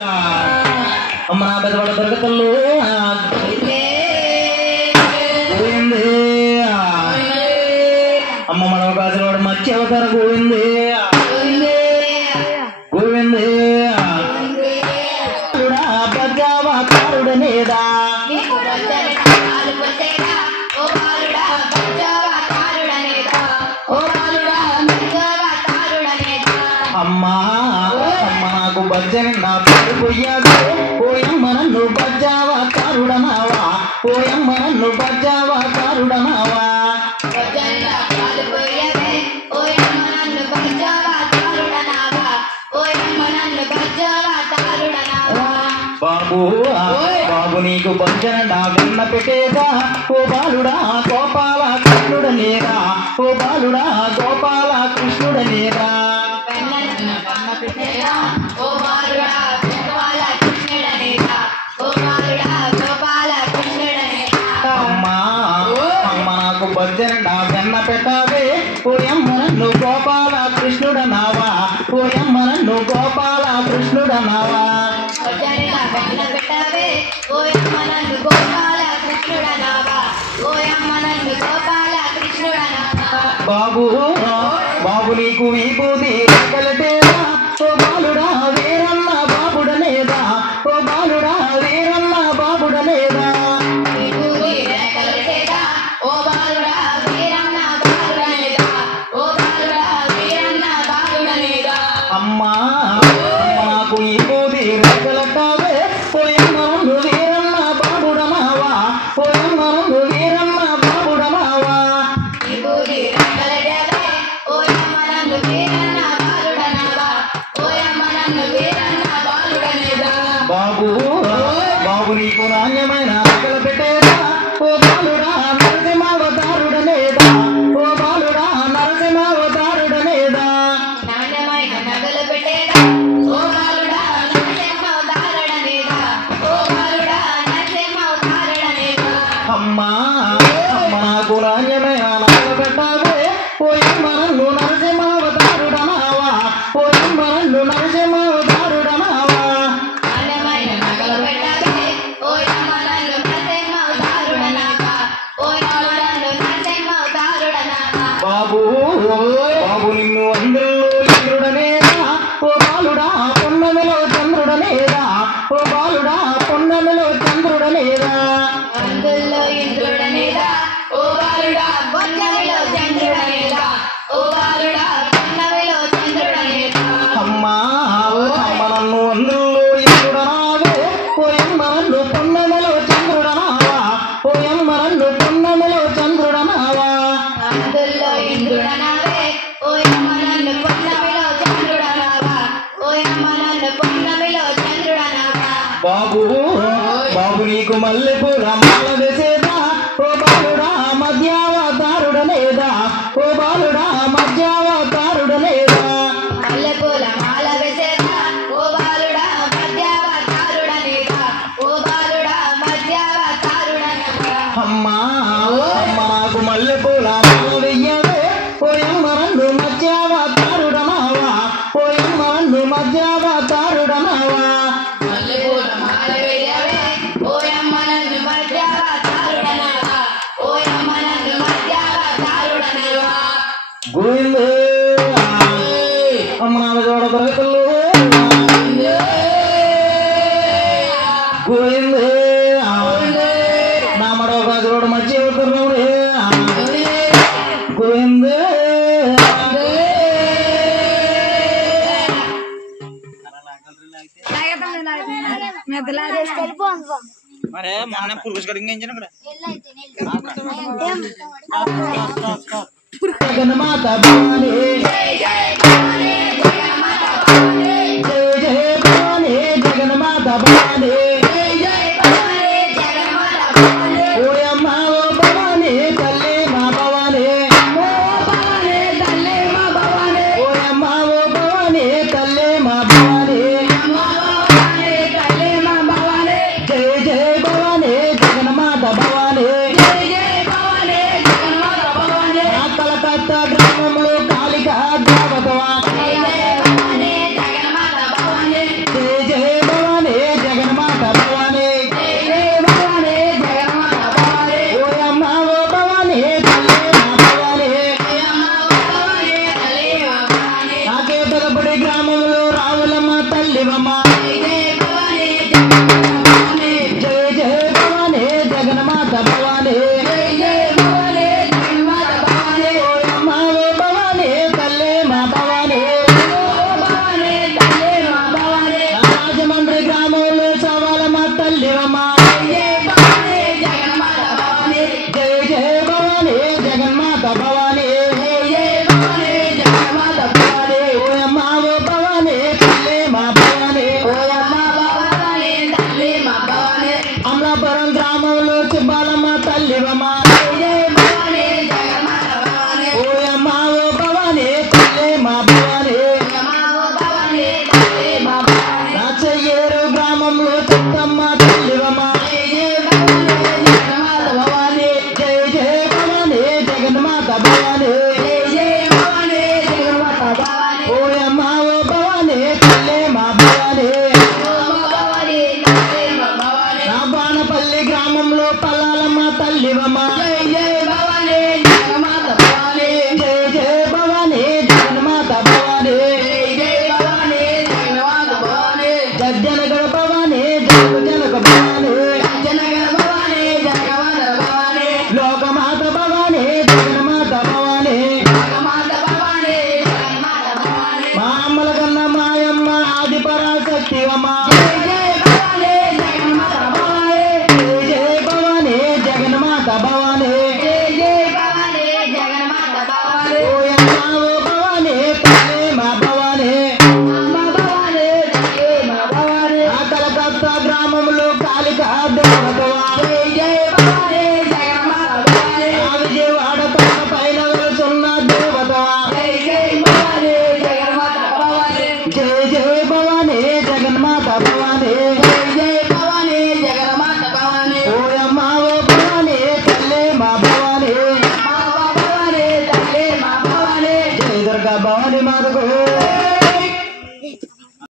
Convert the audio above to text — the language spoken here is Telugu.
అమ్మ నా పెద్దవాళ్ళ దొరకతల్లు పోయింది. అమ్మ మన కాసినవాడు మచ్చి అవతారం పోయింది పోయింది. బజ్జావతారుడనేదా అమ్మా అమ్మ నాకు బజ్జని నా పేరు పొయ్యాడు పోయమ్మ నన్ను బజ్జావతారుడనావా పోయమ్మ నన్ను బజ్జావతారుడనావా బాబు బాబు నీకు బజ్జన నా వెన్న పెట్టేదా ఓ బాలుడా గోపాల కృష్ణుడనేరా ఓ బాలుడా గోపాల కృష్ణుడనేరా అమ్మా అమ్మ నాకు బజ్జన నా వెన్న పెట్టావే పోయమ్మ నన్ను గోపాల కృష్ణుడనావా పోయమ్మ నన్ను గోపాల కృష్ణుడనావా బాబు బాబు నీకు విభూది కలటేదా ఓ బాలుడా వీరన్న బాబుడనేదా ఓ బాలుడా వీరన్న బాబుడనేదా అమ్మా నాకు విభూది కలటావే పోయమ్మ నన్ను వీరన్న బాబుడనావా పోయమ్మ నన్ను వీరన్న బాబుడనావా బాబు బాబు నీకు నాణ్యమైన నగలు పెట్టేదా ఓ బాలుడా నరసింహావతారుడనేదా ఓ బాలుడా నరసింహావతారుడనేదా అమ్మా అమ్మ నాకు నాణ్యమైన నగలు పెట్టావే పోయమ్మ నన్ను నరసింహావతారుడనావా పోయమ్మ నన్ను నరసింహావతారుడనావా బాబు బాబు నిన్ను అందరిలో చంద్రుడనేదా ఓ బాలుడా పొన్నమిలో చంద్రుడనేదా ఓ బాలుడా పొన్నమిలో చంద్రుడనేదా అమ్మా అమ్మ నన్ను అందరిలో ఇంద్రుడనావే పోయమ్మ నన్ను పొన్నమిలో చంద్రుడనావా పోయమ్మ నన్ను పొన్నమిలో చంద్రుడనావా బాబు బాబు నీకు మల్లెపూల మాల వేసేదా ఓ బాలుడా మధ్యావతారుడనేదా ఓ బాలుడా మధ్యావతారుడనేదా అమ్మా అమ్మ నాకు మల్లెపూల మాల వెయ్యవే పోయమ్మ నన్ను మధ్యావతారుడనావా పోయమ్మ నన్ను మధ్యావతారుడనావా గోవిందే అమ్మ నాన్న చూడ దొరకలు గోవిందే నా మడవ కాదు మధ్య అవుతున్నాడు గోవిందే మరే మొన్న పురుగు కడిగి ఏం చేయను జగన్మాత భవానీ జయ జయ భవానీ జగన్మాత భవానీ ఓయమ్మ ఓ భవానీ తల్లి మా భవానీ ఓయమ్మ ఓ భవానీ తల్లి మా భవానీ జయ జయ భవానీ జగన్మాత భవానీ కలకత్తా గ్రామంలో కాళికా దేవతవా జయ జయ భవానీ జయ జయ భవానీ జగన్మాత భవానీ ఓయమ్మ ఓ భవానీ తల్లి మా భవానీ రాజమండ్రి గ్రామంలో సవాలమ్మ తల్లివమ్మ జయ జయ భవానీ జగన్మాత భవానీ ఓయమ్మ ఓ భవానీ తల్లి మా భవానీ అమలాపురం గ్రామంలో సుబ్బాలమ్మ తల్లివమ్మ ఓయమ్మ ఓ భవానీ తల్లి మా భవానీ రాచయ్యేరు గ్రామంలో చిత్తమ్మ తల్లివమ్మ జయ జయ భవానీ జగన్మాత భవానీ ఓయమ్మ ఓ భవానీ తల్లి మా భవానీ నా బాణపల్లి గ్రామంలో పల్లాలమ్మ తల్లివమ్మ జయ జయ భవానీ జగన్మాత భవానీ జనగణ భవానీ జనక భవానీ లోకమాత భవానీ జగన్మాత భవానీ మా అమ్మల కన్నా మాయమ్మ ఆది పరాశక్తివమ్మ జయ జయ భవానీ జగన్మాత భవానీ ఓయమ్మ ఓ భవానీ తల్లి మా భవానీ ఆ కలకత్తా గ్రామంలో కాళికా దేవతవా ఆ విజయవాడ కొండ పైన వెలుచున్న దేవతవా జయ జయ భవానీ జగన్మాత భవానీ ఓయమ్మ ఓ భవానీ తల్లి మా భవానీ జయ దుర్గా భవానీ మాతకు